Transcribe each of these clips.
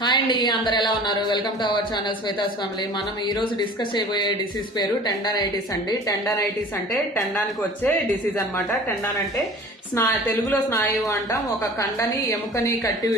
Hi అండి అందరు ఎలా ఉన్నారు? Welcome to our channel Shwetha's family మనం ఈ రోజు డిస్కస్ చేయబోయే డిసీజ్ పేరు టెండానైటిస్ అండి. టెండానైటిస్ అంటే టెండానికి వచ్చే డిసీజ్ అనమాట టెండాన్ అంటే స్నా తెలుగులో స్నాయువు అంటాం. ఒక కండని ఎముకని కట్టి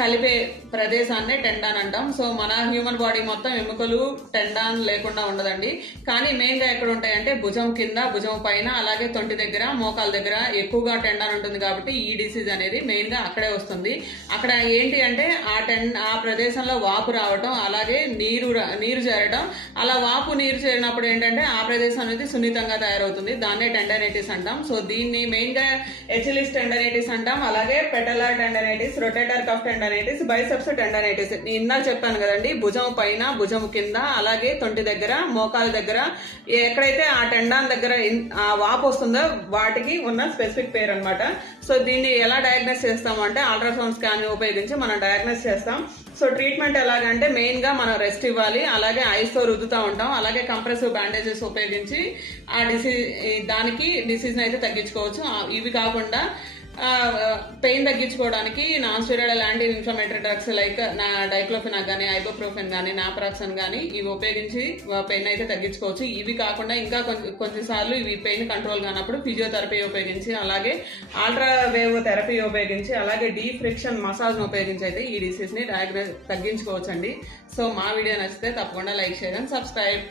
కలిపే ప్రదేశాన్నే టెండాన్ అంటాం. సో మన హ్యూమన్ బాడీ మొత్తం ఎముకలు టెండాన్ లేకుండా ఉండదండి. కానీ మెయిన్గా ఎక్కడ ఉంటాయంటే భుజం కింద భుజం పైన అలాగే తొంటి దగ్గర మోకాల దగ్గర ఎక్కువగా టెండాన్ ఉంటుంది కాబట్టి ఈ డిసీజ్ అనేది మెయిన్గా అక్కడే వస్తుంది. అక్కడ ఏంటి అంటే ఆ టెన్ ఆ ప్రదేశంలో వాపు రావటం అలాగే నీరు నీరు చేరటం. అలా వాపు నీరు చేరినప్పుడు ఏంటంటే ఆ ప్రదేశం అనేది సున్నితంగా తయారవుతుంది. దాన్నే టెండనైటిస్ అంటాం. సో దీన్ని మెయిన్గా ఎచిలిస్ టెండనైటిస్ అంటాం. అలాగే patellar tendinitis rotator cuff tendinitis biceps tendinitis నేను ఇందాక చెప్పాను కదండి భుజం పైన భుజం కింద అలాగే తొంటి దగ్గర మోకాల దగ్గర ఎక్కడైతే ఆ టెండాన్ దగ్గర ఆ వాపు వస్తుందో వాటికి ఉన్న స్పెసిఫిక్ పేరు అనమాట సో దీన్ని ఎలా డయాగ్నోస్ చేస్తాం అంటే అల్ట్రాసౌండ్ స్కాన్ ఉపయోగించి మనం డయాగ్నోస్ చేస్తాం. సో ట్రీట్మెంట్ ఎలాగంటే మెయిన్గా మనం రెస్ట్ ఇవ్వాలి అలాగే ఐస్తో రుద్దుతూ ఉంటాం అలాగే కంప్రెసివ్ బ్యాండేజెస్ ఉపయోగించి ఆ డిసీజ్ దానికి డిసీజ్ అయితే తగ్గించుకోవచ్చు. ఇవి కాకుండా పెయిన్ తగ్గించుకోవడానికి non steroid anti inflammatory drugs like నా డైక్లోఫినాక్ కానీ ఐబోప్రోఫెన్ కానీ నాప్రాక్సన్ కానీ ఇవి ఉపయోగించి పెయిన్ అయితే తగ్గించుకోవచ్చు. ఇవి కాకుండా ఇంకా కొంచెం కొన్నిసార్లు ఇవి పెయిన్ కంట్రోల్ కానప్పుడు ఫిజియోథెరపీ ఉపయోగించి అలాగే ఆల్ట్రా వేవ్ థెరపీ ఉపయోగించి అలాగే డీ ఫ్రిక్షన్ మసాజ్ ఉపయోగించి అయితే ఈ డిసీజ్ని డయాగ్నోస్ సో మా వీడియో నచ్చితే తప్పకుండా లైక్ చేయడం సబ్స్క్రైబ్.